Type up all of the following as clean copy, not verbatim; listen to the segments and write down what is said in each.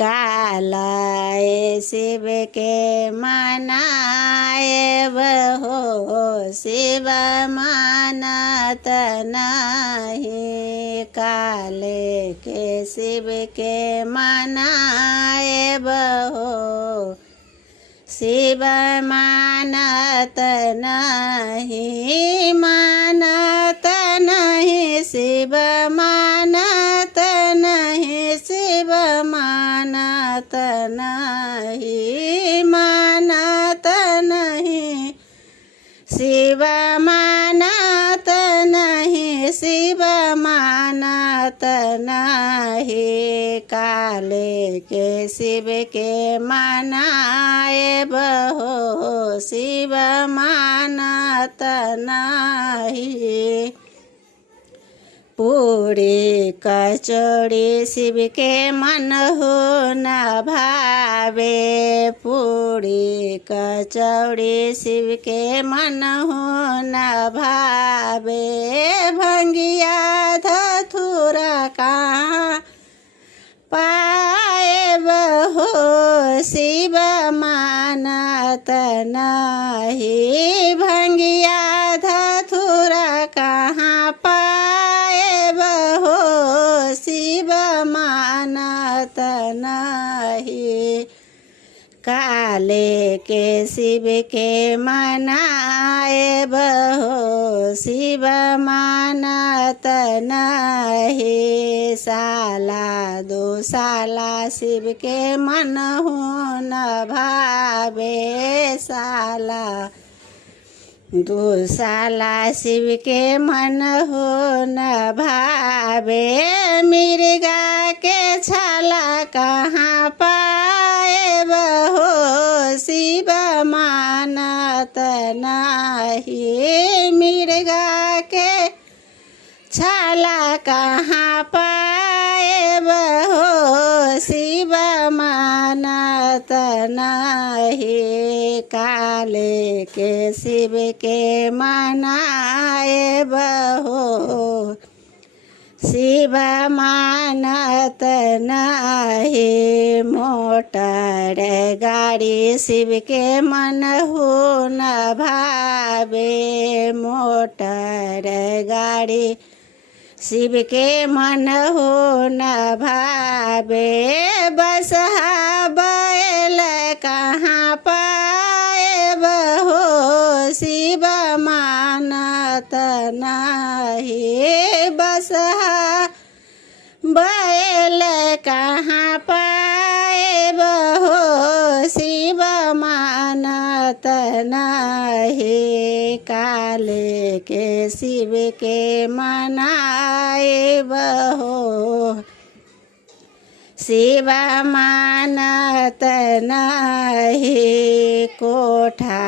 कालाए शिव के मनाए बहो शिव मानत नहीं। काले के शिव के मनाए बहो शिव मानत नहीं। मानत नहीं शिव मानत नहीं। शिव मानत नहीं। मानत नहीं शिव मानत नहीं। शिव मानत नहीं। काले के शिव के मनाए बहो शिव मानत नहीं। पूरी कचौड़ी शिव के मन हो न भावे। पूरी कचौड़ी शिव के मन हो न भावे। भंगिया धतूरा कहाँ पाए बहो शिव मानत नहीं। भंगिया धतूरा कहाँ पाए बहो शिव मानत नहीं। काले के शिव के मनाए बहो शिव मानत नहीं। साला दो साला शिव के मन हो न भावे। साला दो साला शिव के मन हो न भावे। मिर्गा के छाला कहाँ पाए बहो शिव मानत नहीं। मिर्गा के छाला कहाँ पाए बहो शिव मानत नहीं। काले के शिव के मनाए बहो शिव मानत नहीं। मोटर गाड़ी शिव के मन हो न भावे। मोटर गाड़ी शिव के मन हो न भावे। बसहा बैल कहाँ पाए बहो शिव मानत नहीं। बसहा बैल कहाँ पाए बहो शिव मानत नहीं। काले के शिव के मनाए बहो शिव मानत नहीं। कोठा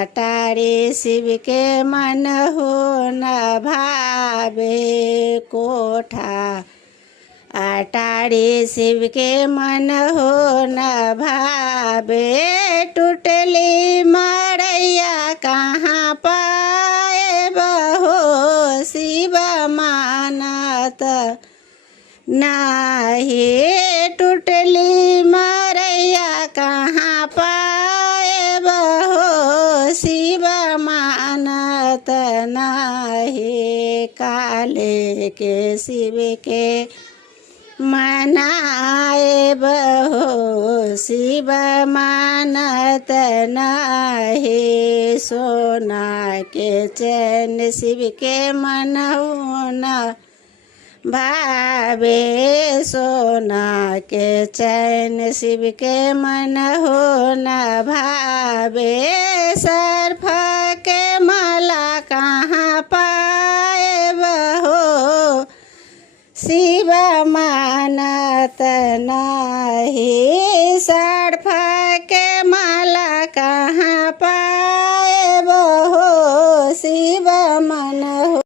अटारी शिव के मन हो न भावे। कोठा अटारी शिव के मन हो न भावे। टूटली मड़ैया कहाँ पाए बहो शिव मानत नाही। टूटली मरैया कहाँ पाए बहो शिव मानत नाही। काले के शिव के मनाए बहो शिव मानत नाही। सोना के चैन शिव के मन हो न भावे। सोना के चैन शिव के मन हो न भावे। सर्फ के माला कहाँ पाए बहो शिव मानत नाही। सर्फ के माला कहाँ पाए बहो शिव मन हो